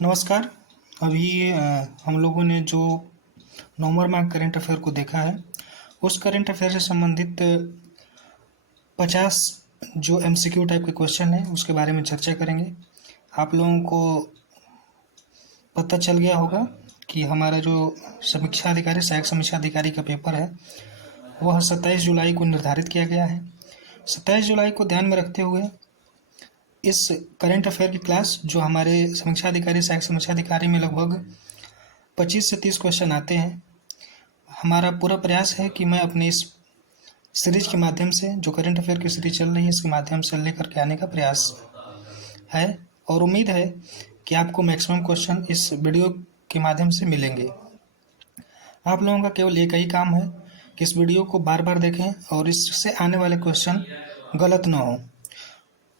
नमस्कार। अभी हम लोगों ने जो नवंबर माह करंट अफेयर को देखा है, उस करंट अफेयर से संबंधित 50 जो एमसीक्यू टाइप के क्वेश्चन हैं उसके बारे में चर्चा करेंगे। आप लोगों को पता चल गया होगा कि हमारा जो समीक्षा अधिकारी सहायक समीक्षा अधिकारी का पेपर है वह 27 जुलाई को निर्धारित किया गया है। 27 जुलाई को ध्यान में रखते हुए इस करंट अफेयर की क्लास जो हमारे समीक्षा अधिकारी सहायक समीक्षा अधिकारी में लगभग 25 से 30 क्वेश्चन आते हैं, हमारा पूरा प्रयास है कि मैं अपने इस सीरीज के माध्यम से जो करंट अफेयर की सीरीज चल रही है इसके माध्यम से लेकर के आने का प्रयास है और उम्मीद है कि आपको मैक्सिमम क्वेश्चन इस वीडियो के माध्यम से मिलेंगे। आप लोगों का केवल एक ही काम है कि इस वीडियो को बार बार देखें और इससे आने वाले क्वेश्चन गलत ना हो।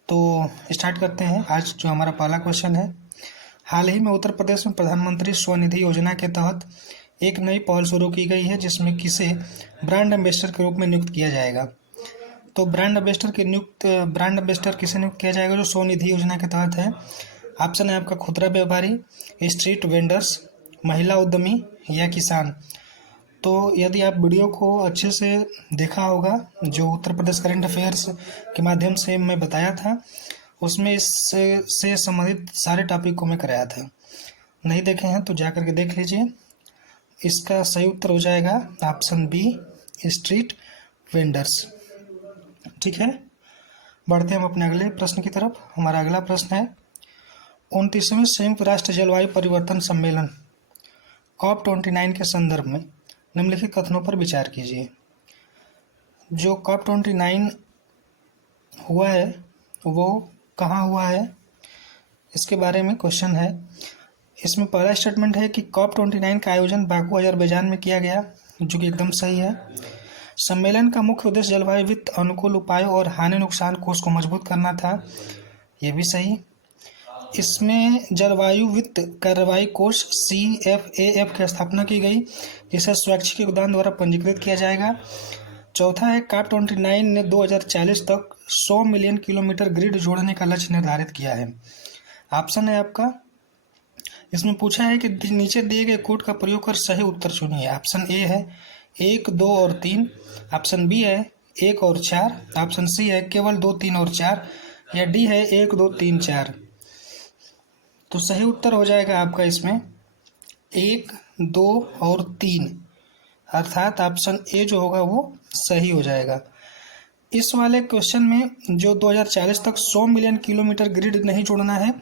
तो स्टार्ट करते हैं। आज जो हमारा पहला क्वेश्चन है, हाल ही में उत्तर प्रदेश में प्रधानमंत्री स्वनिधि योजना के तहत एक नई पहल शुरू की गई है जिसमें किसे ब्रांड एम्बेसडर के रूप में नियुक्त किया जाएगा। तो ब्रांड एम्बेसडर किसे नियुक्त किया जाएगा जो स्वनिधि योजना के तहत है। ऑप्शन है आपका खुदरा व्यापारी, स्ट्रीट वेंडर्स, महिला उद्यमी या किसान। तो यदि आप वीडियो को अच्छे से देखा होगा, जो उत्तर प्रदेश करंट अफेयर्स के माध्यम से मैं बताया था उसमें इससे संबंधित सारे टॉपिक को मैं कराया था। नहीं देखे हैं तो जा करके देख लीजिए। इसका सही उत्तर हो जाएगा ऑप्शन बी, स्ट्रीट वेंडर्स। ठीक है, बढ़ते हैं हम अपने अगले प्रश्न की तरफ। हमारा अगला प्रश्न है, 29वें संयुक्त राष्ट्र जलवायु परिवर्तन सम्मेलन COP29 के संदर्भ में निम्नलिखित कथनों पर विचार कीजिए। जो COP29 हुआ है वो कहाँ हुआ है, इसके बारे में क्वेश्चन है। इसमें पहला स्टेटमेंट है कि COP29 का आयोजन बाकू अजरबैजान में किया गया, जो कि एकदम सही है। सम्मेलन का मुख्य उद्देश्य जलवायु वित्त अनुकूल उपायों और हानि नुकसान कोष को मजबूत करना था, यह भी सही। इसमें जलवायु वित्त कार्रवाई कोष CFAF की स्थापना की गई, जिसे स्वैच्छिक योगदान द्वारा पंजीकृत किया जाएगा। चौथा है, COP29 ने 2040 तक 100 मिलियन किलोमीटर ग्रिड जोड़ने का लक्ष्य निर्धारित किया है। ऑप्शन है आपका, इसमें पूछा है कि नीचे दिए गए कोड का प्रयोग कर सही उत्तर चुनिए। ऑप्शन ए है 1, 2 और 3, ऑप्शन बी है 1 और 4, ऑप्शन सी है केवल 2, 3 और 4, या डी है 1, 2, 3, 4। तो सही उत्तर हो जाएगा आपका इसमें 1, 2 और 3, अर्थात ऑप्शन ए जो होगा वो सही हो जाएगा। इस वाले क्वेश्चन में जो 2040 तक 100 मिलियन किलोमीटर ग्रिड नहीं जोड़ना है,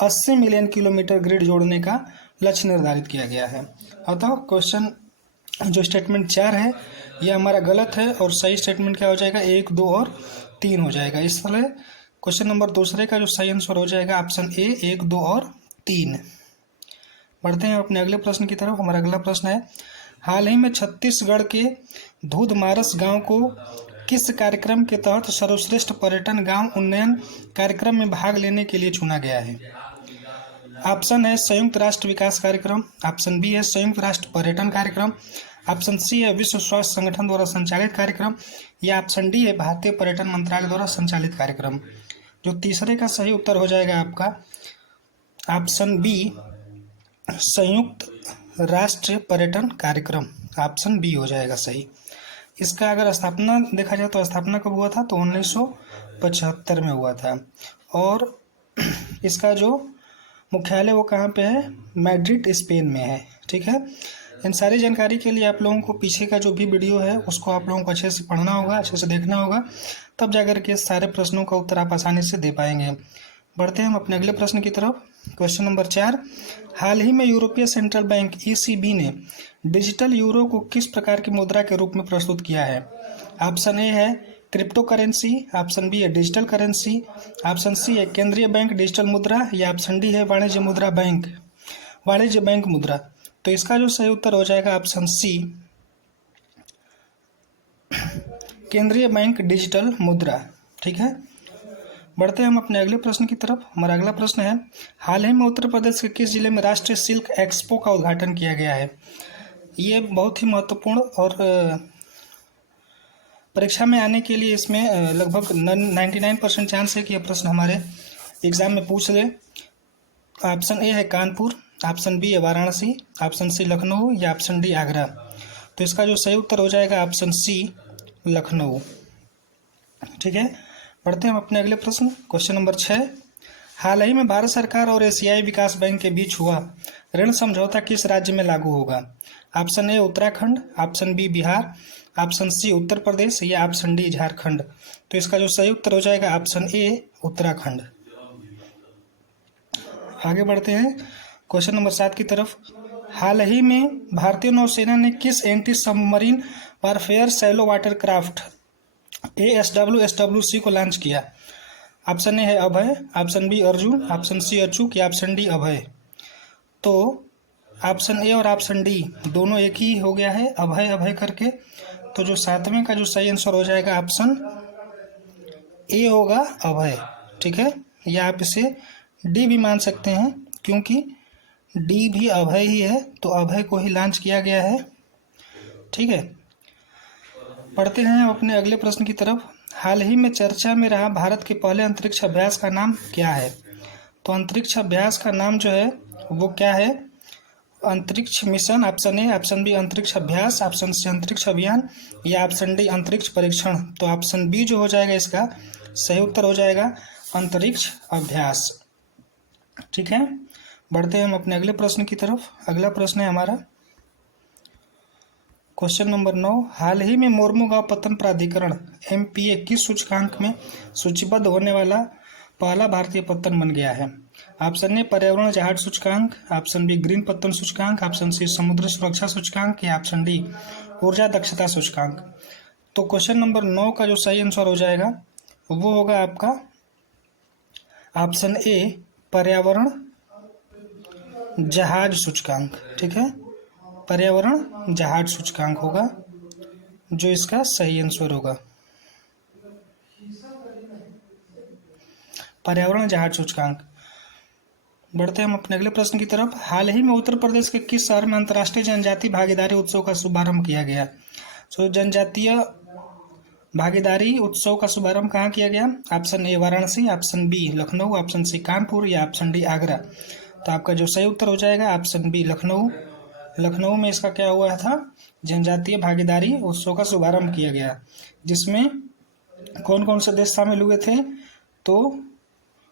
80 मिलियन किलोमीटर ग्रिड जोड़ने का लक्ष्य निर्धारित किया गया है। अतः क्वेश्चन जो स्टेटमेंट 4 है यह हमारा गलत है और सही स्टेटमेंट क्या हो जाएगा 1, 2 और 3 हो जाएगा। इसलिए क्वेश्चन नंबर दूसरे का जो सही आंसर हो जाएगा ऑप्शन ए, 1, 2 और 3। बढ़ते हैं अपने अगले प्रश्न की तरफ। हमारा अगला प्रश्न है, हाल ही में छत्तीसगढ़ के धूधमारस गांव को किस कार्यक्रम के तहत सर्वश्रेष्ठ पर्यटन गांव उन्नयन कार्यक्रम में भाग लेने के लिए चुना गया है। ऑप्शन है संयुक्त राष्ट्र विकास कार्यक्रम, ऑप्शन बी है संयुक्त राष्ट्र पर्यटन कार्यक्रम, ऑप्शन सी है विश्व स्वास्थ्य संगठन द्वारा संचालित कार्यक्रम, या ऑप्शन डी है भारतीय पर्यटन मंत्रालय द्वारा संचालित कार्यक्रम। जो तीसरे का सही उत्तर हो जाएगा आपका ऑप्शन बी, संयुक्त राष्ट्र पर्यटन कार्यक्रम। ऑप्शन बी हो जाएगा सही। इसका अगर स्थापना देखा जाए तो स्थापना कब हुआ था, तो 1975 में हुआ था। और इसका जो मुख्यालय वो कहाँ पे है, मैड्रिड स्पेन में है। ठीक है, इन सारी जानकारी के लिए आप लोगों को पीछे का जो भी वीडियो है उसको आप लोगों को अच्छे से पढ़ना होगा, अच्छे से देखना होगा, तब जाकर के सारे प्रश्नों का उत्तर आप आसानी से दे पाएंगे। बढ़ते हैं हम अपने अगले प्रश्न की तरफ। क्वेश्चन नंबर 4, हाल ही में यूरोपीय सेंट्रल बैंक ECB ने डिजिटल यूरो को किस प्रकार की मुद्रा के रूप में प्रस्तुत किया है। ऑप्शन ए है क्रिप्टो करेंसी, ऑप्शन बी है डिजिटल करेंसी, ऑप्शन सी है केंद्रीय बैंक डिजिटल मुद्रा, या ऑप्शन डी है वाणिज्य बैंक मुद्रा। तो इसका जो सही उत्तर हो जाएगा ऑप्शन सी, केंद्रीय बैंक डिजिटल मुद्रा। ठीक है, बढ़ते हैं हम अपने अगले प्रश्न की तरफ। हमारा अगला प्रश्न है, हाल ही में उत्तर प्रदेश के किस जिले में राष्ट्रीय सिल्क एक्सपो का उद्घाटन किया गया है। ये बहुत ही महत्वपूर्ण और परीक्षा में आने के लिए इसमें लगभग 99% चांस है कि यह प्रश्न हमारे एग्जाम में पूछ ले। ऑप्शन ए है कानपुर, ऑप्शन बी है वाराणसी, ऑप्शन सी लखनऊ या ऑप्शन डी आगरा। तो इसका जो सही उत्तर हो जाएगा ऑप्शन सी लखनऊ। ठीक है, पढ़ते हैं हम अपने अगले प्रश्न। क्वेश्चन नंबर 6, हाल ही में भारत सरकार और एशियाई विकास बैंक के बीच हुआ ऋण समझौता किस राज्य में लागू होगा? Option A Uttarakhand, option B Bihar, option C Uttar Pradesh या ऑप्शन डी झारखंड। तो इसका जो सही उत्तर हो जाएगा ऑप्शन ए उत्तराखंड। आगे बढ़ते हैं क्वेश्चन नंबर 7 की तरफ। हाल ही में भारतीय नौसेना ने किस anti submarine warfare shallow water craft ASWSWC को लॉन्च किया? ऑप्शन ए है Abhay, option B Arjun, option C Achook या ऑप्शन डी अभय। तो ऑप्शन ए और ऑप्शन डी दोनों एक ही हो गया है, अभय अभय करके। तो जो 7वें का जो सही आंसर हो जाएगा ऑप्शन ए होगा अभय। ठीक है, या आप इसे डी भी मान सकते हैं क्योंकि डी भी अभय ही है, तो अभय को ही लॉन्च किया गया है। ठीक है, पढ़ते हैं अपने अगले प्रश्न की तरफ। हाल ही में चर्चा में रहा भारत के पहले अंतरिक्ष अभ्यास का नाम क्या है? तो अंतरिक्ष अभ्यास का नाम जो है वो क्या है? अंतरिक्ष mission, option A, option B अंतरिक्ष अभ्यास, ऑप्शन सी अंतरिक्ष अभियान या ऑप्शन डी अंतरिक्ष परीक्षण। तो ऑप्शन बी जो हो जाएगा इसका सही उत्तर हो जाएगा अंतरिक्ष अभ्यास। ठीक है, बढ़ते हैं हम अपने अगले प्रश्न की तरफ। अगला प्रश्न है हमारा क्वेश्चन नंबर 9, हाल ही में मोरमुगांव पत्तन प्राधिकरण MPA किस सूचकांक में सूचीबद्ध होने वाला पहला भारतीय पत्तन बन गया है? ऑप्शन ए पर्यावरण जहाज सूचकांक, ऑप्शन बी ग्रीन पत्तन सूचकांक, ऑप्शन सी समुद्र सुरक्षा सूचकांक या ऑप्शन डी ऊर्जा दक्षता सूचकांक। तो क्वेश्चन नंबर 9 का जो सही आंसर हो जाएगा वो होगा आपका ऑप्शन ए पर्यावरण जहाज सूचकांक। ठीक है, पर्यावरण जहाज सूचकांक होगा जो इसका सही आंसर होगा, पर्यावरण जहाज सूचकांक। बढ़ते हैं हम अपने अगले प्रश्न की तरफ। हाल ही में उत्तर प्रदेश के किस शहर में अंतर्राष्ट्रीय जनजातीय भागीदारी उत्सव का शुभारंभ किया गया? तो जनजातीय भागीदारी उत्सव का शुभारंभ कहाँ किया गया? Option A Varanasi, option B Lucknow, option C Kanpur या ऑप्शन डी आगरा। तो आपका जो सही उत्तर हो जाएगा ऑप्शन बी लखनऊ। लखनऊ में इसका क्या हुआ था? जनजातीय भागीदारी उत्सव का शुभारंभ किया गया, जिसमें कौन कौन से देश शामिल हुए थे? तो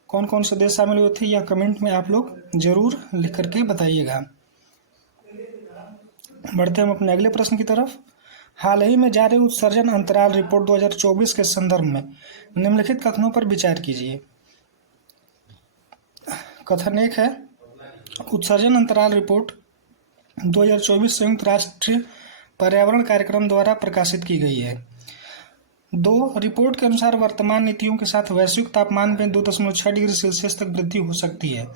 कौन कौन से देश शामिल हुए थे यह कमेंट में आप लोग जरूर लिख करके बताइएगा। बढ़ते हम अपने अगले प्रश्न की तरफ। हाल ही में जारी उत्सर्जन अंतराल रिपोर्ट 2024 के संदर्भ में निम्नलिखित कथनों पर विचार कीजिए। कथन 1 है उत्सर्जन अंतराल रिपोर्ट 2024 संयुक्त राष्ट्र पर्यावरण कार्यक्रम द्वारा प्रकाशित की गई है। 2, रिपोर्ट के अनुसार वर्तमान नीतियों के साथ वैश्विक तापमान में 2.6 डिग्री सेल्सियस तक वृद्धि हो सकती है।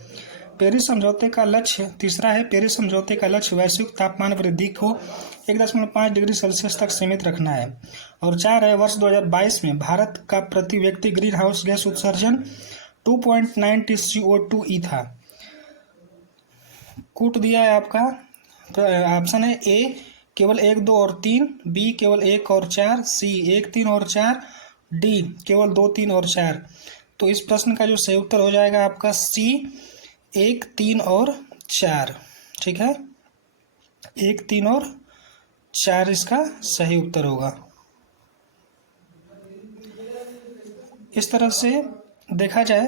पेरिस समझौते का लक्ष्य, तीसरा है पेरिस समझौते का लक्ष्य वैश्विक तापमान वृद्धि को 1.5 डिग्री सेल्सियस तक सीमित रखना है। और 4 है वर्ष 2022 में भारत का प्रति व्यक्ति ग्रीन हाउस गैस उत्सर्जन 2.90 CO2e था। कूट दिया है आपका। तो ऑप्शन है ए केवल 1, 2 और 3, बी केवल 1 और 4, सी 1, 3 और 4, डी केवल 2, 3 और 4। तो इस प्रश्न का जो सही उत्तर हो जाएगा आपका सी 1, 3 और 4। ठीक है, 1, 3 और 4 इसका सही उत्तर होगा। इस तरह से देखा जाए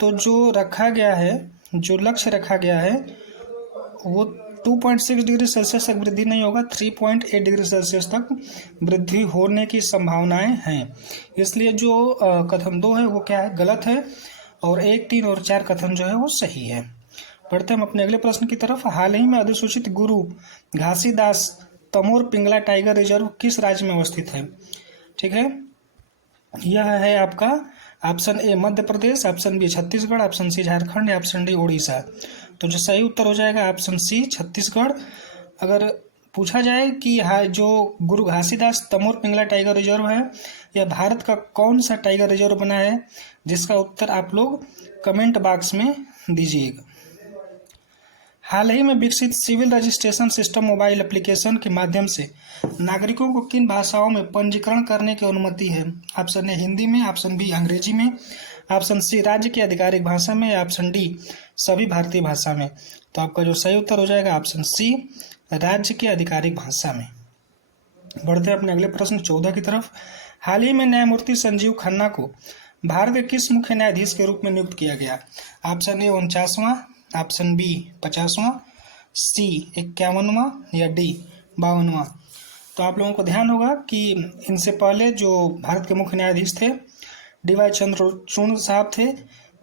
तो जो रखा गया है, जो लक्ष्य रखा गया है वो 2.6 डिग्री सेल्सियस तक वृद्धि नहीं होगा, 3.8 डिग्री सेल्सियस तक वृद्धि होने की संभावनाएं हैं। इसलिए जो कथन 2 है वो क्या है? गलत है, और 1, 3 और 4 कथन जो है वो सही है। बढ़ते हम अपने अगले प्रश्न की तरफ। हाल ही में अधिसूचित गुरु घासीदास तमोर पिंगला टाइगर रिजर्व किस राज्य में अवस्थित है? ठीक है, यह है आपका option A Madhya Pradesh, option B Chhattisgarh, option C Jharkhand या ऑप्शन डी उड़ीसा। तो जो सही उत्तर हो जाएगा ऑप्शन सी छत्तीसगढ़। अगर पूछा जाए कि जो गुरु घासीदास तमोर पिंगला टाइगर रिजर्व है यह भारत का कौन सा टाइगर रिजर्व बना है, जिसका उत्तर आप लोग कमेंट बॉक्स में दीजिएगा। हाल ही में विकसित civil registration system mobile application के माध्यम से नागरिकों को किन भाषाओं में पंजीकरण करने की अनुमति है? ऑप्शन ए हिंदी में, ऑप्शन बी अंग्रेजी में, ऑप्शन सी राज्य की आधिकारिक भाषा में, या ऑप्शन डी सभी भारतीय भाषा में। तो आपका जो सही उत्तर हो जाएगा ऑप्शन सी राज्य की आधिकारिक भाषा में। बढ़ते हैं अपने अगले प्रश्न 14 की तरफ। हाल ही में न्यायमूर्ति संजीव खन्ना को भारत के किस मुख्य न्यायाधीश के रूप में नियुक्त किया गया? ऑप्शन ए 49वां, ऑप्शन बी 50वां, सी 51वां या डी 52वां। तो आप लोगों को ध्यान होगा कि इनसे पहले जो भारत के मुख्य न्यायाधीश थे DY चंद्रचूड़ साहब थे,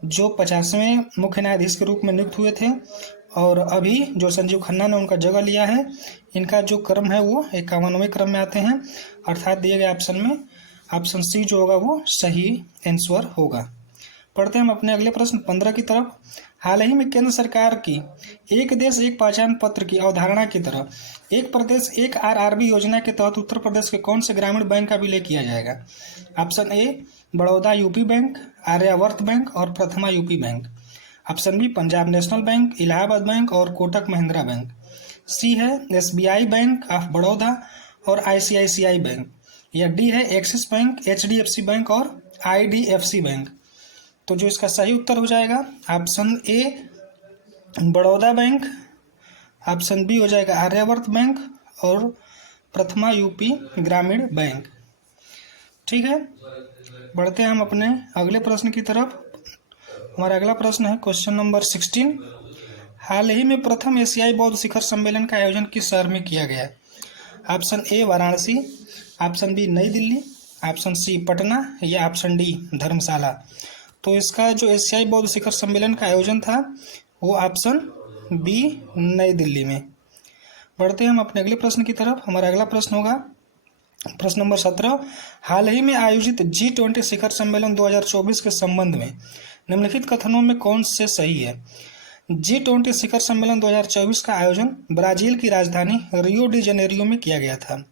जो 50वें मुख्य न्यायाधीश के रूप में नियुक्त हुए थे, और अभी जो संजीव खन्ना ने उनका जगह लिया है, इनका जो क्रम है वो 51वें क्रम में आते हैं, अर्थात दिए गए ऑप्शन में ऑप्शन सी जो होगा वो सही आंसर होगा। पढ़ते हैं हम अपने अगले प्रश्न 15 की तरफ। हाल ही में केंद्र सरकार की एक देश एक पहचान पत्र की अवधारणा की तरह एक प्रदेश एक RRB योजना के तहत उत्तर प्रदेश के कौन से ग्रामीण बैंक का विलय किया जाएगा? Option A Baroda UP bank, Aryavart bank और Prathama UP bank. Option B Punjab national bank, Allahabad bank और कोटक महिंद्रा बैंक। सी है SBI बैंक ऑफ बड़ौदा और ICICI बैंक, या डी है एक्सिस बैंक, HDFC बैंक और IDFC बैंक। तो जो इसका सही उत्तर हो जाएगा option A Baroda bank, option B हो जाएगा आर्यावर्त बैंक और प्रथमा यूपी ग्रामीण बैंक। ठीक है, बढ़ते हैं हम अपने अगले प्रश्न की तरफ। हमारा अगला प्रश्न है क्वेश्चन नंबर 16। हाल ही में प्रथम एशियाई बौद्ध शिखर सम्मेलन का आयोजन किस शहर में किया गया? Option A Varanasi, option B Nai Delhi, option C Patna या ऑप्शन डी धर्मशाला। तो इसका जो एशियाई बौद्ध शिखर सम्मेलन का आयोजन था वो ऑप्शन बी नई दिल्ली में। बढ़ते हैं हम अपने अगले प्रश्न की तरफ। हमारा अगला प्रश्न होगा प्रश्न नंबर 17। हाल ही में आयोजित G20 शिखर सम्मेलन 2024 के संबंध में निम्नलिखित कथनों में कौन से सही है? G20 शिखर सम्मेलन 2024 का आयोजन ब्राजील की राजधानी रियो डी जेनेरियो में किया गया था।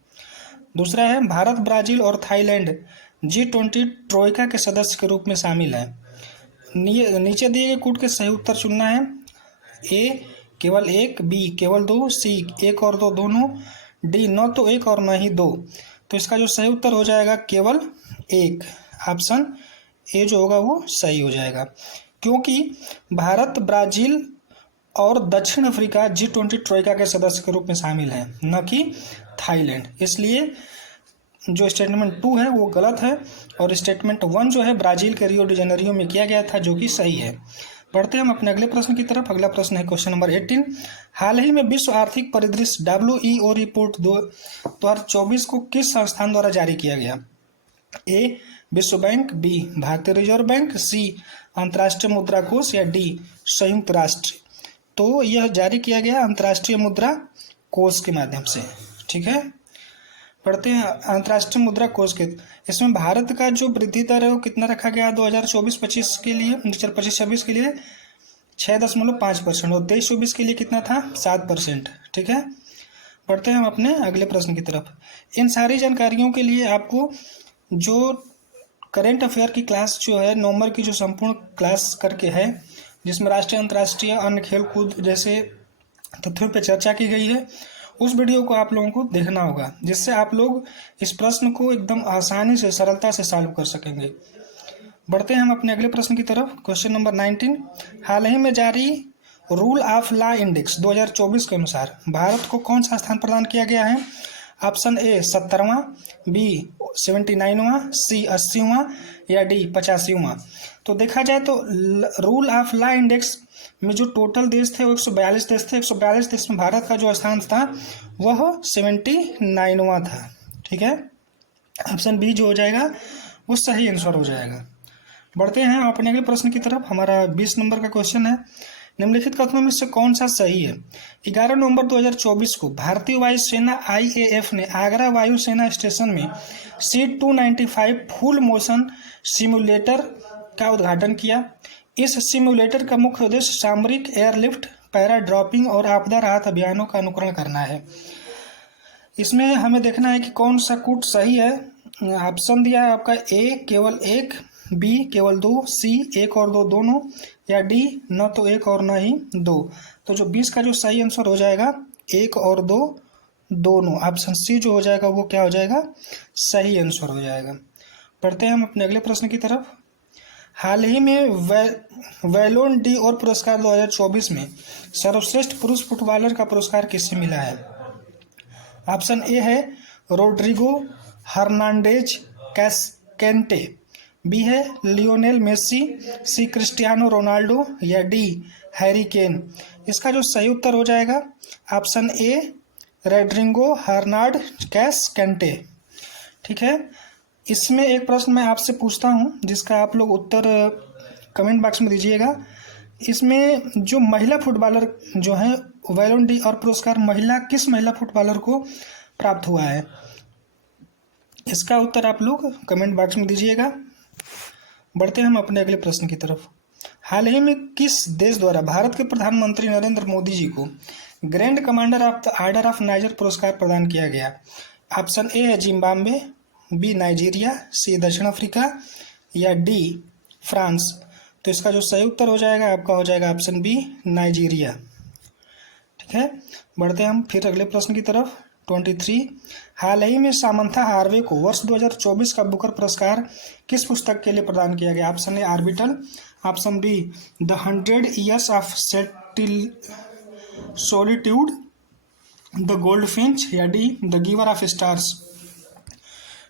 दूसरा है भारत, ब्राजील और थाईलैंड G20 ट्रोइका के सदस्य के रूप में शामिल है। नीचे दिए गए कूट के सही उत्तर चुनना है। ए केवल एक, बी केवल दो, सी एक और दो दोनों, डी न तो एक और न ही दो। तो इसका जो सही उत्तर हो जाएगा केवल एक, ऑप्शन ए जो होगा वो सही हो जाएगा, क्योंकि भारत, ब्राजील और दक्षिण अफ्रीका G20 ट्रोइका के सदस्य के रूप में शामिल है, न कि थाईलैंड। इसलिए जो स्टेटमेंट 2 है वो गलत है और स्टेटमेंट 1 जो है ब्राजील के रियो डी जेनेरियो में किया गया था, जो कि सही है। बढ़ते हैं हम अपने अगले प्रश्न की तरफ। अगला प्रश्न है क्वेश्चन नंबर 18। हाल ही में विश्व आर्थिक परिदृश्य WEO रिपोर्ट 2024 को किस संस्थान द्वारा जारी किया गया? ए विश्व बैंक, बी भारतीय रिजर्व बैंक, सी अंतर्राष्ट्रीय मुद्रा कोष या डी संयुक्त राष्ट्र। तो यह जारी किया गया अंतर्राष्ट्रीय मुद्रा कोष के माध्यम से। ठीक है, पढ़ते हैं अंतर्राष्ट्रीय मुद्रा कोष के। इसमें भारत का जो वृद्धि दर है वो कितना रखा गया 2024-25 के लिए, 25-26 के लिए 6.5% और 23-24 के लिए कितना था 7%। ठीक है, पढ़ते हैं हम अपने अगले प्रश्न की तरफ। इन सारी जानकारियों के लिए आपको जो करेंट अफेयर की क्लास जो है नवंबर की जो संपूर्ण क्लास करके है, जिसमें राष्ट्रीय, अंतर्राष्ट्रीय, अन्य खेल कूद जैसे तथ्यों पर चर्चा की गई है, उस वीडियो को आप लोगों को देखना होगा, जिससे आप लोग इस प्रश्न को एकदम आसानी से, सरलता से सॉल्व कर सकेंगे। बढ़ते हैं हम अपने अगले प्रश्न की तरफ। Question number 19। हाल ही में जारी रूल ऑफ लॉ इंडेक्स 2024 के अनुसार भारत को कौन सा स्थान प्रदान किया गया है? ऑप्शन ए 70वां, बी 79वां, सी 80वां या डी 85वां। तो देखा जाए तो रूल ऑफ लॉ इंडेक्स में जो टोटल देश थे वो 142 देश थे। 142 देश में भारत का जो स्थान था वह 79वां था। ठीक है, ऑप्शन बी जो हो जाएगा वो सही आंसर हो जाएगा। बढ़ते हैं अपने अगले प्रश्न की तरफ। हमारा 20 नंबर का क्वेश्चन है, निम्नलिखित कथनों में से कौन सा सही है? 11 नवंबर 2024 को भारतीय वायुसेना IAF ने आगरा वायुसेना स्टेशन में C-295 फुल मोशन सिमुलेटर का उद्घाटन किया। इस सिमुलेटर का मुख्य उद्देश्य सामरिक एयरलिफ्ट, पैरा ड्रॉपिंग और आपदा राहत अभियानों का अनुकरण करना है। इसमें हमें देखना है कि कौन सा कूट सही है। ऑप्शन दिया है आपका ए केवल एक, बी केवल दो, सी एक और दो दोनों या डी न तो एक और न ही दो। तो जो 20 का जो सही आंसर हो जाएगा एक और दो दोनों, ऑप्शन सी जो हो जाएगा वो क्या हो जाएगा सही आंसर हो जाएगा। पढ़ते हैं हम अपने अगले प्रश्न की तरफ। हाल ही में वैलोन डी और पुरस्कार 2024 में सर्वश्रेष्ठ पुरुष फुटबॉलर का पुरस्कार किसे मिला है? ऑप्शन ए है रोड्रिगो हर्नांडेज कैस्केंटे, बी है लियोनेल मेसी, सी क्रिस्टियानो रोनाल्डो या डी हैरी केन। इसका जो सही उत्तर हो जाएगा ऑप्शन ए रोड्रिगो हर्नांड कैस्केंटे। ठीक है, इसमें एक प्रश्न मैं आपसे पूछता हूं जिसका आप लोग उत्तर कमेंट बॉक्स में दीजिएगा। इसमें जो महिला फुटबॉलर जो है वैलोन डी और पुरस्कार किस महिला फुटबॉलर को प्राप्त हुआ है? इसका उत्तर आप लोग कमेंट बॉक्स में दीजिएगा। बढ़ते हैं हम अपने अगले प्रश्न की तरफ। हाल ही में किस देश द्वारा भारत के प्रधानमंत्री नरेंद्र मोदी जी को grand commander of the order of niger पुरस्कार प्रदान किया गया? ऑप्शन ए है जिम्बाब्वे, बी नाइजीरिया, सी दक्षिण अफ्रीका या डी फ्रांस। तो इसका जो सही उत्तर हो जाएगा आपका हो जाएगा ऑप्शन बी नाइजीरिया। ठीक है, बढ़ते हैं हम फिर अगले प्रश्न की तरफ। 23 हाल ही में सामंथा हार्वे को वर्ष 2024 का बुकर पुरस्कार किस पुस्तक के लिए प्रदान किया गया? Option A orbital, option B the 100 years of solitude, the goldfinch या D the giver of stars.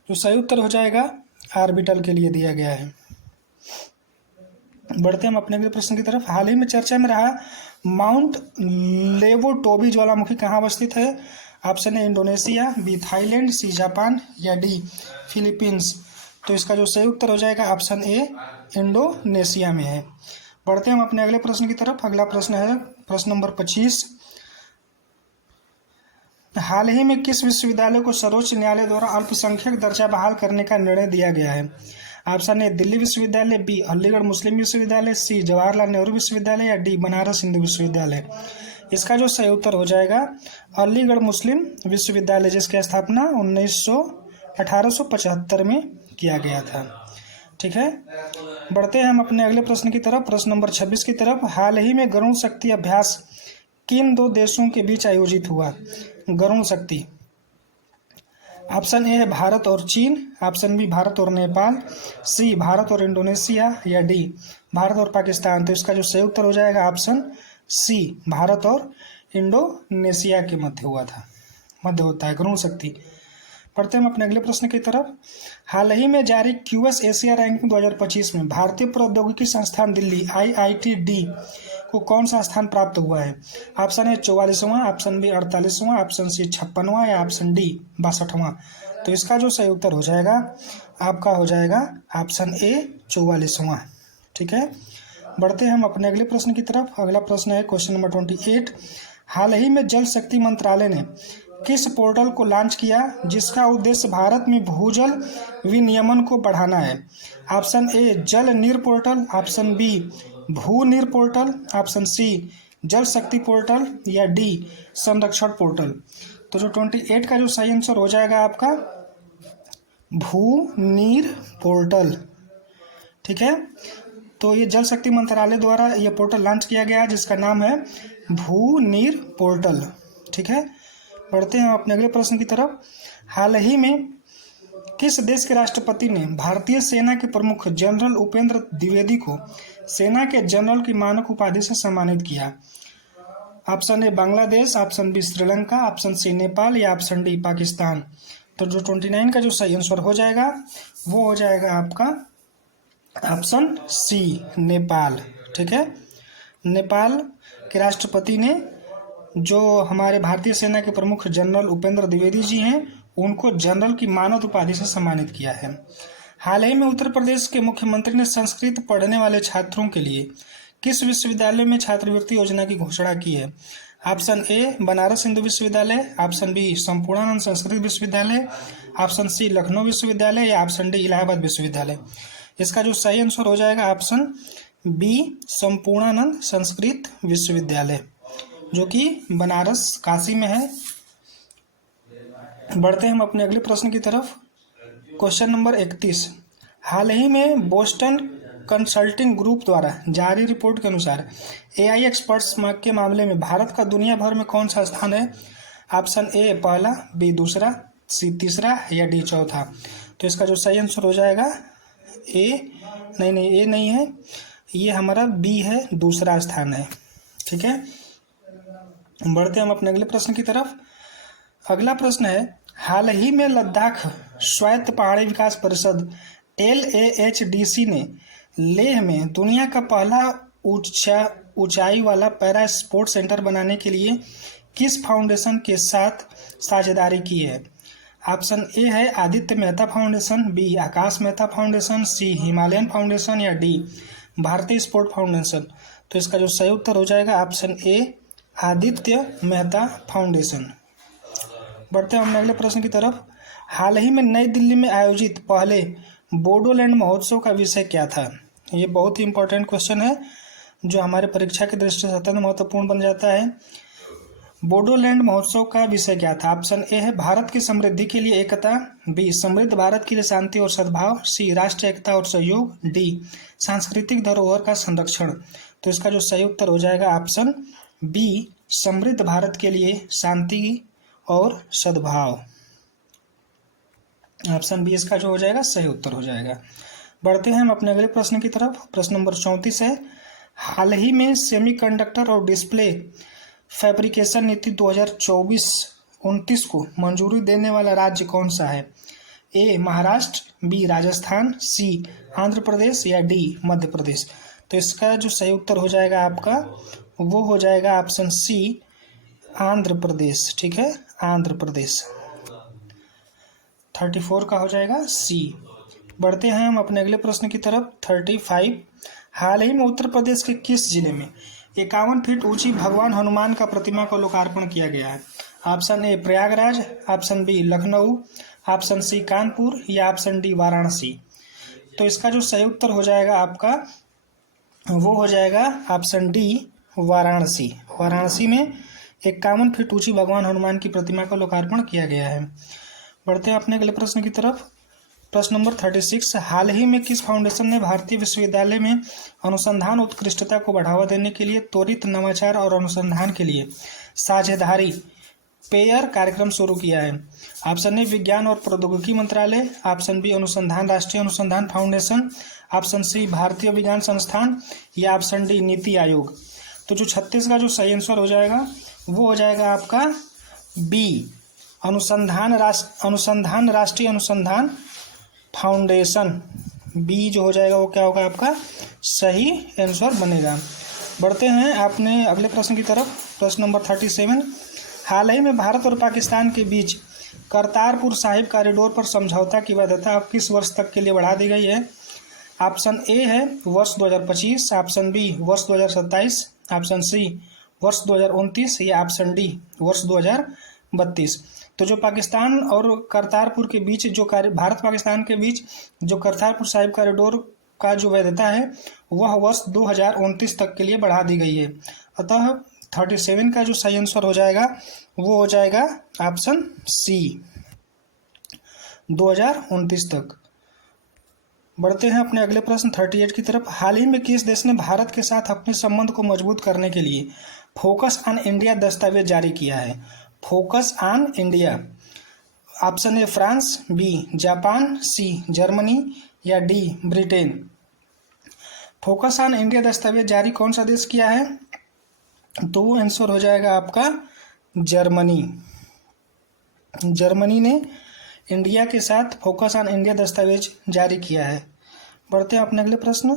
जो सही उत्तर हो जाएगा आर्बिटल के लिए दिया गया है। बढ़ते हम अपने अगले प्रश्न की तरफ। हाल ही में चर्चा में रहा माउंट लेवोटोबी ज्वालामुखी कहाँ अवस्थित है? Option A Indonesia, B Thailand, C Japan या डी फिलीपींस। तो इसका जो सही उत्तर हो जाएगा ऑप्शन ए इंडोनेशिया में है। बढ़ते हम अपने अगले प्रश्न की तरफ। अगला प्रश्न है प्रश्न नंबर 25। हाल ही में किस विश्वविद्यालय को सर्वोच्च न्यायालय द्वारा अल्पसंख्यक दर्जा बहाल करने का निर्णय दिया गया है? ऑप्शन ए दिल्ली विश्वविद्यालय, बी अलीगढ़ मुस्लिम विश्वविद्यालय, सी जवाहरलाल नेहरू विश्वविद्यालय या डी बनारस हिंदू विश्वविद्यालय। इसका जो सही उत्तर हो जाएगा अलीगढ़ मुस्लिम विश्वविद्यालय, जिसकी स्थापना 1875 में किया गया था। ठीक है, बढ़ते हैं हम अपने अगले प्रश्न की तरफ। प्रश्न नंबर 26 की तरफ। हाल ही में गरुण शक्ति अभ्यास किन दो देशों के बीच आयोजित हुआ? गरुण शक्ति, ऑप्शन ए है भारत और चीन, ऑप्शन बी भारत और नेपाल, सी भारत और इंडोनेशिया या डी भारत और पाकिस्तान। तो इसका जो सही उत्तर हो जाएगा ऑप्शन सी भारत और इंडोनेशिया के मध्य होता है गरुण शक्ति। पढ़ते हम अपने अगले प्रश्न की तरफ। हाल ही में जारी क्यूएस एशिया रैंकिंग 2025 में भारतीय प्रौद्योगिकी संस्थान दिल्ली IITD को कौन सा स्थान प्राप्त हुआ है? ऑप्शन ए 44वां, ऑप्शन बी 48वां, ऑप्शन सी 56वां या ऑप्शन डी 62वां। तो इसका जो सही उत्तर हो जाएगा आपका हो जाएगा ऑप्शन ए 44वां। ठीक है, बढ़ते हैं हम अपने अगले प्रश्न की तरफ। अगला प्रश्न है क्वेश्चन नंबर 28। हाल ही में जल शक्ति मंत्रालय ने किस पोर्टल को लॉन्च किया जिसका उद्देश्य भारत में भूजल विनियमन को बढ़ाना है? ऑप्शन ए जल नीर पोर्टल, ऑप्शन बी भू नीर पोर्टल, ऑप्शन सी जल शक्ति पोर्टल या डी संरक्षण पोर्टल। तो जो 28 का जो सही आंसर हो जाएगा आपका भू नीर पोर्टल। ठीक है, तो ये जल शक्ति मंत्रालय द्वारा ये पोर्टल लॉन्च किया गया है जिसका नाम है भू नीर पोर्टल। ठीक है, बढ़ते हैं अपने अगले प्रश्न की तरफ। हाल ही में किस देश के राष्ट्रपति ने भारतीय सेना के प्रमुख जनरल उपेंद्र द्विवेदी को सेना के जनरल की मानक उपाधि से सम्मानित किया? Option A Bangladesh, option B Sri Lanka, option C Nepal या ऑप्शन डी पाकिस्तान। तो जो 29 का जो सही आंसर हो जाएगा वो हो जाएगा आपका ऑप्शन सी नेपाल। ठीक है, नेपाल के राष्ट्रपति ने जो हमारे भारतीय सेना के प्रमुख जनरल उपेंद्र द्विवेदी जी हैं उनको जनरल की मानद उपाधि से सम्मानित किया है। हाल ही में उत्तर प्रदेश के मुख्यमंत्री ने संस्कृत पढ़ने वाले छात्रों के लिए किस विश्वविद्यालय में छात्रवृत्ति योजना की घोषणा की है? ऑप्शन ए बनारस हिंदू विश्वविद्यालय, ऑप्शन बी संपूर्णानंद संस्कृत विश्वविद्यालय, ऑप्शन सी लखनऊ विश्वविद्यालय या ऑप्शन डी इलाहाबाद विश्वविद्यालय। इसका जो सही आंसर हो जाएगा ऑप्शन बी संपूर्णानंद संस्कृत विश्वविद्यालय, जो कि बनारस काशी में है। बढ़ते हैं हम अपने अगले प्रश्न की तरफ। Question number 31। हाल ही में बोस्टन कंसल्टिंग ग्रुप द्वारा जारी रिपोर्ट के अनुसार AI एक्सपर्ट्स के मामले में भारत का दुनिया भर में कौन सा स्थान है? ऑप्शन ए पहला, बी दूसरा, सी तीसरा या डी चौथा। तो इसका जो सही आंसर हो जाएगा ए नहीं, ए नहीं है, ये हमारा बी है, दूसरा स्थान है। ठीक है, बढ़ते हम अपने अगले प्रश्न की तरफ। अगला प्रश्न है, हाल ही में लद्दाख स्वायत्त पहाड़ी विकास परिषद LAHDC ने लेह में दुनिया का पहला ऊंचाई वाला पैरा स्पोर्ट्स सेंटर बनाने के लिए किस फाउंडेशन के साथ साझेदारी की है? ऑप्शन ए है आदित्य मेहता फाउंडेशन, बी आकाश मेहता फाउंडेशन, सी हिमालयन फाउंडेशन या डी भारतीय स्पोर्ट फाउंडेशन। तो इसका जो सही उत्तर हो जाएगा ऑप्शन ए आदित्य मेहता फाउंडेशन। बढ़ते हैं हम अगले प्रश्न की तरफ। हाल ही में नई दिल्ली में आयोजित पहले बोडोलैंड महोत्सव का विषय क्या था? ये बहुत ही इंपॉर्टेंट क्वेश्चन है जो हमारे परीक्षा की दृष्टि से अत्यंत महत्वपूर्ण बन जाता है। बोडोलैंड महोत्सव का विषय क्या था? ऑप्शन ए है भारत की समृद्धि के लिए एकता, बी समृद्ध भारत के लिए शांति और सद्भाव, सी राष्ट्रीय एकता और सहयोग, डी सांस्कृतिक धरोहर का संरक्षण। तो इसका जो सही उत्तर हो जाएगा ऑप्शन बी समृद्ध भारत के लिए शांति और सद्भाव। ऑप्शन बी इसका जो हो जाएगा सही उत्तर हो जाएगा। बढ़ते हैं हम अपने अगले प्रश्न की तरफ। प्रश्न नंबर 34 है, हाल ही में सेमीकंडक्टर और डिस्प्ले फैब्रिकेशन नीति 2024-29 को मंजूरी देने वाला राज्य कौन सा है? ए महाराष्ट्र, बी राजस्थान, सी आंध्र प्रदेश या डी मध्य प्रदेश। तो इसका जो सही उत्तर हो जाएगा आपका वो हो जाएगा ऑप्शन सी आंध्र प्रदेश। ठीक है, आंध्र प्रदेश। 34 का हो जाएगा सी। बढ़ते हैं हम अपने अगले प्रश्न की तरफ। 35, हाल ही में उत्तर प्रदेश के किस जिले में 51 फीट ऊंची भगवान हनुमान का प्रतिमा का लोकार्पण किया गया है? Option A Prayagraj, option B Lucknow, option C Kanpur या ऑप्शन डी वाराणसी। तो इसका जो सही उत्तर हो जाएगा आपका वो हो जाएगा ऑप्शन डी वाराणसी। वाराणसी में 51 फीट ऊंची भगवान हनुमान की प्रतिमा का लोकार्पण किया गया है। बढ़ते हैं अपने अगले प्रश्न की तरफ। प्रश्न नंबर 36, हाल ही में किस फाउंडेशन ने भारतीय विश्वविद्यालय में अनुसंधान उत्कृष्टता को बढ़ावा देने के लिए त्वरित नवाचार और अनुसंधान के लिए साझेदारी पेयर कार्यक्रम शुरू किया है? ऑप्शन ए विज्ञान और प्रौद्योगिकी मंत्रालय, ऑप्शन बी अनुसंधान राष्ट्रीय अनुसंधान फाउंडेशन, ऑप्शन सी भारतीय विज्ञान संस्थान या ऑप्शन डी नीति आयोग। तो जो 36 का जो सही आंसर हो जाएगा वो हो जाएगा आपका बी अनुसंधान राष्ट्रीय अनुसंधान फाउंडेशन। बी जो हो जाएगा वो क्या होगा आपका सही आंसर बनेगा। बढ़ते हैं अपने अगले प्रश्न की तरफ। प्रश्न नंबर 37, हाल ही में भारत और पाकिस्तान के बीच करतारपुर साहिब कॉरिडोर पर समझौता की वैधता अब किस वर्ष तक के लिए बढ़ा दी गई है? ऑप्शन ए है वर्ष 2025, ऑप्शन बी वर्ष 2027, ऑप्शन सी वर्ष 2029 या ऑप्शन डी वर्ष 2032। तो जो पाकिस्तान और करतारपुर के बीच जो भारत पाकिस्तान के बीच जो करतारपुर साहिब कॉरिडोर का जो वैधता है वह वर्ष 2029 तक के लिए बढ़ा दी गई है। अतः 37 का जो सही आंसर हो जाएगा वो हो जाएगा ऑप्शन सी 2029 तक। बढ़ते हैं अपने अगले प्रश्न 38 की तरफ। हाल ही में किस देश ने भारत के साथ अपने संबंध को मजबूत करने के लिए फोकस ऑन इंडिया दस्तावेज जारी किया है? Focus on India. Option A France, B Japan, C Germany या D Britain. Focus on India दस्तावेज जारी कौन सा देश किया है? तो वो आंसर हो जाएगा आपका जर्मनी। जर्मनी ने इंडिया के साथ फोकस ऑन इंडिया दस्तावेज जारी किया है। बढ़ते हैं अपने अगले प्रश्न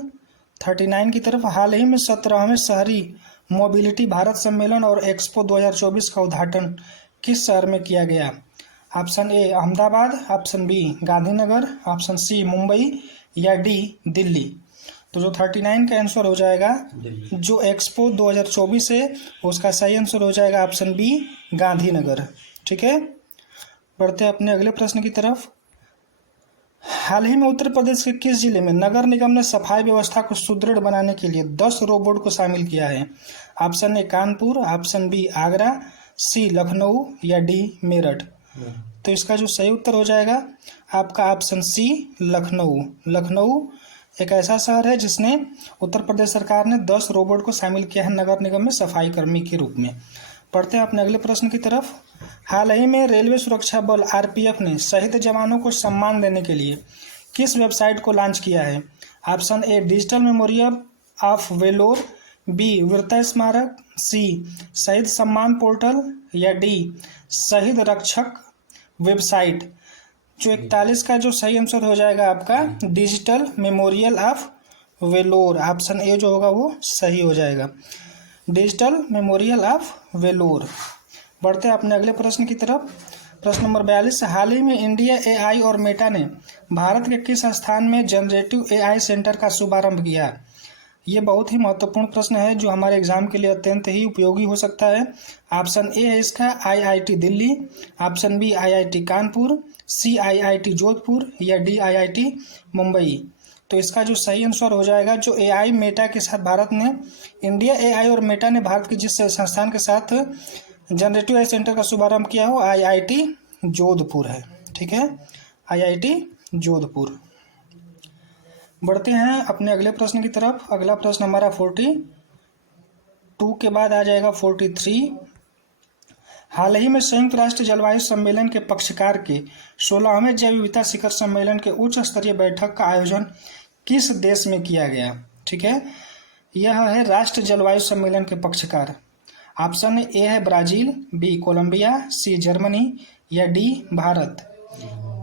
39 की तरफ। हाल ही में 17वें शहरी मोबिलिटी भारत सम्मेलन और एक्सपो 2024 का उद्घाटन किस शहर में किया गया? Option A Ahmedabad, option B Gandhinagar, option C Mumbai या डी दिल्ली। तो जो 39 का आंसर हो जाएगा जो एक्सपो 2024 है उसका सही आंसर हो जाएगा ऑप्शन बी गांधीनगर। ठीक है, बढ़ते हैं अपने अगले प्रश्न की तरफ। हाल ही में उत्तर प्रदेश के किस जिले में नगर निगम ने सफाई व्यवस्था को सुदृढ़ बनाने के लिए 10 रोबोट को शामिल किया है? Option A Kanpur, option B Agra, C Lucknow या डी मेरठ। तो इसका जो सही उत्तर हो जाएगा आपका ऑप्शन सी लखनऊ। लखनऊ एक ऐसा शहर है जिसने उत्तर प्रदेश सरकार ने 10 रोबोट को शामिल किया है नगर निगम में सफाई कर्मी के रूप में। पढ़ते हैं अपने अगले प्रश्न की तरफ। हाल ही में रेलवे सुरक्षा बल RPF ने शहीद जवानों को सम्मान देने के लिए किस वेबसाइट को लॉन्च किया है? Option A digital memorial of valour, B वीरता स्मारक, सी शहीद सम्मान पोर्टल या डी शहीद रक्षक वेबसाइट। जो 41 का जो सही आंसर हो जाएगा आपका digital memorial of valour. Option A जो होगा वो सही हो जाएगा, डिजिटल मेमोरियल ऑफ वेलोर। बढ़ते हैं अपने अगले प्रश्न की तरफ। प्रश्न नंबर 42, हाल ही में इंडिया एआई और मेटा ने भारत के किस स्थान में जनरेटिव एआई सेंटर का शुभारंभ किया? ये बहुत ही महत्वपूर्ण प्रश्न है जो हमारे एग्जाम के लिए अत्यंत ही उपयोगी हो सकता है। ऑप्शन ए है इसका IIT Delhi, option B IIT Kanpur, C IIT Jodhpur या डी आईआईटी मुंबई। तो इसका जो सही आंसर हो जाएगा, जो एआई मेटा के साथ भारत ने, इंडिया एआई और मेटा ने भारत के जिस संस्थान के साथ जनरेटिव एआई सेंटर का शुभारंभ किया हो आईआईटी जोधपुर है। ठीक है, आईआईटी जोधपुर। बढ़ते हैं अपने अगले प्रश्न की तरफ। अगला प्रश्न हमारा 42 के बाद आ जाएगा 43। हाल ही में संयुक्त राष्ट्र जलवायु सम्मेलन के पक्षकार के 16वें जैव विविधता शिखर सम्मेलन के उच्च स्तरीय बैठक का आयोजन किस देश में किया गया? ठीक है, यह है राष्ट्र जलवायु सम्मेलन के पक्षकार। ऑप्शन ए है Brazil, B Colombia, C Germany या डी भारत।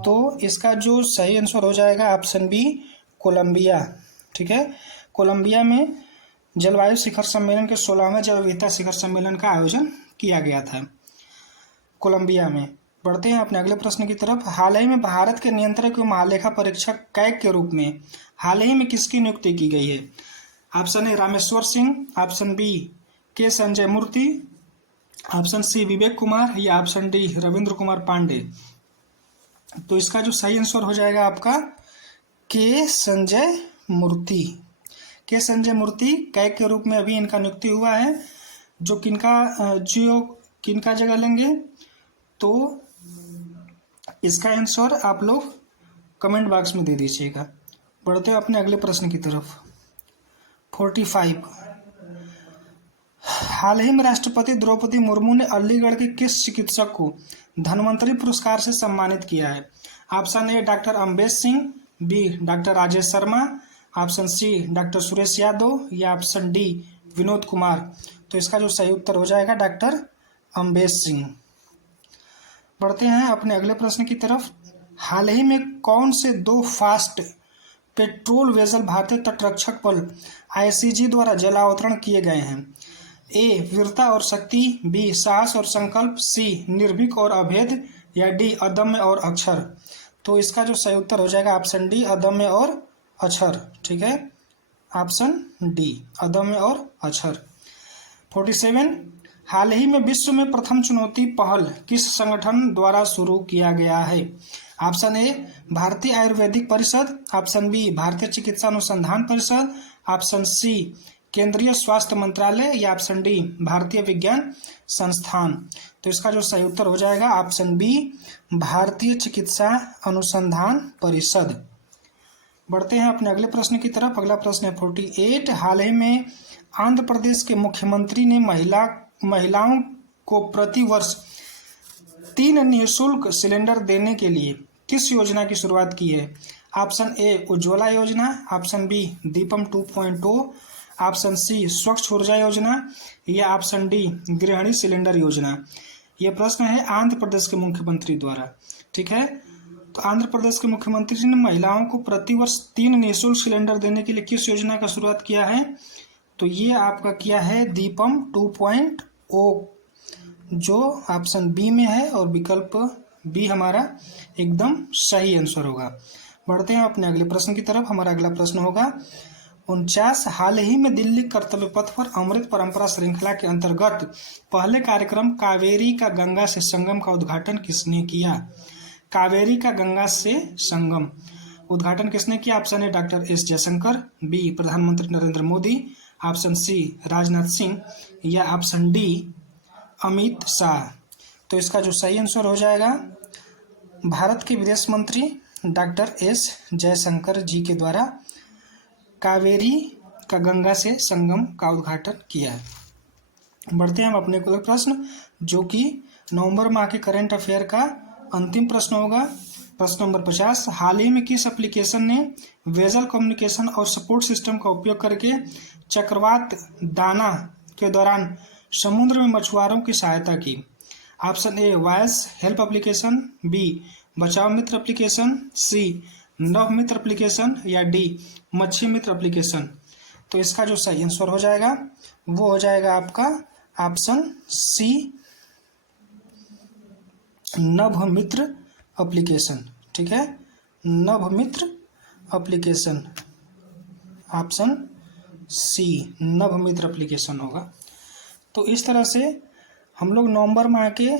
तो इसका जो सही आंसर हो जाएगा ऑप्शन बी कोलंबिया। ठीक है, कोलंबिया में जलवायु शिखर सम्मेलन के 16वें जैव विविधता शिखर सम्मेलन का आयोजन किया गया था कोलंबिया में। बढ़ते हैं अपने अगले प्रश्न की तरफ। हाल ही में भारत के नियंत्रक एवं महालेखा परीक्षक कैग के रूप में हाल ही में किसकी नियुक्ति की गई है? Option A Rameshwar Singh, option B K Sanjay Murthy, option C Vivek Kumar या ऑप्शन डी रविंद्र कुमार पांडे। तो इसका जो सही आंसर हो जाएगा आपका के संजय मूर्ति। के संजय मूर्ति कैग के रूप में अभी इनका नियुक्ति हुआ है। जो किनका जगह लेंगे, तो इसका आंसर आप लोग कमेंट बॉक्स में दे दीजिएगा। बढ़ते हैं अपने अगले प्रश्न की तरफ। 45, हाल ही में राष्ट्रपति द्रौपदी मुर्मू ने अलीगढ़ के किस चिकित्सक को धन्वंतरी पुरस्कार से सम्मानित किया है? Option A doctor Ambesh Singh, B doctor Rajesh Sharma, option C doctor Suresh Yadav या ऑप्शन डी विनोद कुमार। तो इसका जो सही उत्तर हो जाएगा डॉक्टर अम्बेश सिंह। बढ़ते हैं अपने अगले प्रश्न की तरफ। हाल ही में कौन से 2 फास्ट पेट्रोल वेसल भारतीय तटरक्षक बल आईसीजी द्वारा जलावतरण किए गए हैं? ए वीरता और शक्ति, बी साहस और संकल्प, सी निर्भीक और अभेद या डी अदम्य और अक्षर। तो इसका जो सही उत्तर हो जाएगा ऑप्शन डी अदम्य और अक्षर। ठीक है, ऑप्शन डी अदम्य और अक्षर। 47, हाल ही में विश्व में प्रथम चुनौती पहल किस संगठन द्वारा शुरू किया गया है? ऑप्शन ए भारतीय आयुर्वेदिक परिषद, ऑप्शन बी भारतीय चिकित्सा अनुसंधान परिषद, ऑप्शन सी केंद्रीय स्वास्थ्य मंत्रालय या ऑप्शन डी भारतीय विज्ञान संस्थान। तो इसका जो सही उत्तर हो जाएगा ऑप्शन बी भारतीय चिकित्सा अनुसंधान परिषद। बढ़ते हैं अपने अगले प्रश्न की तरफ। अगला प्रश्न है 48, हाल ही में आंध्र प्रदेश के मुख्यमंत्री ने महिलाओं को प्रति वर्ष 3 निःशुल्क सिलेंडर देने के लिए किस योजना की शुरुआत की है? Option A Ujjwala Yojana, option B Deepam 2.0, option C Swachh Urja योजना या ऑप्शन डी गृहिणी सिलेंडर योजना। यह प्रश्न है आंध्र प्रदेश के मुख्यमंत्री द्वारा। ठीक है, तो आंध्र प्रदेश के मुख्यमंत्री जी ने महिलाओं को प्रतिवर्ष 3 निःशुल्क सिलेंडर देने के लिए किस योजना का शुरुआत किया है? तो ये आपका किया है दीपम 2.0, जो ऑप्शन बी में है और विकल्प बी हमारा एकदम सही आंसर होगा। बढ़ते हैं अपने अगले प्रश्न की तरफ। हमारा अगला प्रश्न होगा 49, हाल ही में दिल्ली कर्तव्य पथ पर अमृत परंपरा श्रृंखला के अंतर्गत पहले कार्यक्रम कावेरी का गंगा से संगम का उद्घाटन किसने किया? कावेरी का गंगा से संगम उद्घाटन किसने किया? Option A doctor S Jaishankar, B प्रधानमंत्री नरेंद्र मोदी, ऑप्शन सी राजनाथ सिंह या ऑप्शन डी अमित शाह। तो इसका जो सही आंसर हो जाएगा भारत के विदेश मंत्री डॉक्टर एस जयशंकर जी के द्वारा कावेरी का गंगा से संगम का उद्घाटन किया है। बढ़ते हैं हम अपने अगले प्रश्न, जो कि नवंबर माह के करंट अफेयर का अंतिम प्रश्न होगा। प्रश्न नंबर 50, हाल ही में किस एप्लीकेशन ने विजुअल कम्युनिकेशन और सपोर्ट सिस्टम का उपयोग करके चक्रवात दाना के दौरान समुद्र में मछुआरों की सहायता की? Option A voice help application, B Bachav Mitra application, सी नव मित्र एप्लीकेशन या डी मच्छी मित्र एप्लीकेशन। तो इसका जो सही आंसर हो जाएगा वो हो जाएगा आपका ऑप्शन सी नभ मित्र एप्लीकेशन। ठीक है, नभ मित्र एप्लीकेशन, ऑप्शन सी नभ मित्र एप्लीकेशन होगा। तो इस तरह से हम लोग नवंबर माह के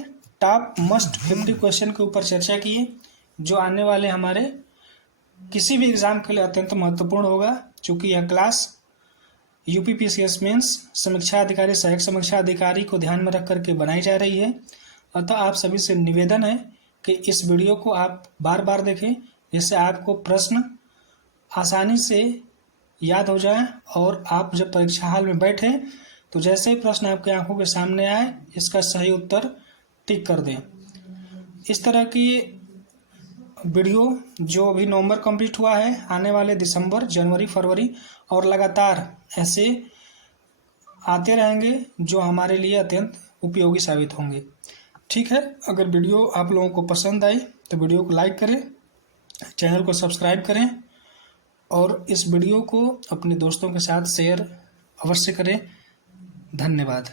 टॉप मस्ट 50 क्वेश्चन के ऊपर चर्चा किए, जो आने वाले हमारे किसी भी एग्ज़ाम के लिए अत्यंत महत्वपूर्ण होगा, क्योंकि यह क्लास यूपीपीसीएस मेंस समीक्षा अधिकारी, सहायक समीक्षा अधिकारी को ध्यान में रख करके बनाई जा रही है। अतः आप सभी से निवेदन है कि इस वीडियो को आप बार बार देखें, जिससे आपको प्रश्न आसानी से याद हो जाए और आप जब परीक्षा हॉल में बैठे तो जैसे ही प्रश्न आपके आंखों के सामने आए इसका सही उत्तर टिक कर दें। इस तरह की वीडियो जो अभी नवंबर कंप्लीट हुआ है, आने वाले दिसंबर, जनवरी, फरवरी और लगातार ऐसे आते रहेंगे जो हमारे लिए अत्यंत उपयोगी साबित होंगे। ठीक है, अगर वीडियो आप लोगों को पसंद आई तो वीडियो को लाइक करें, चैनल को सब्सक्राइब करें और इस वीडियो को अपने दोस्तों के साथ शेयर अवश्य करें। धन्यवाद।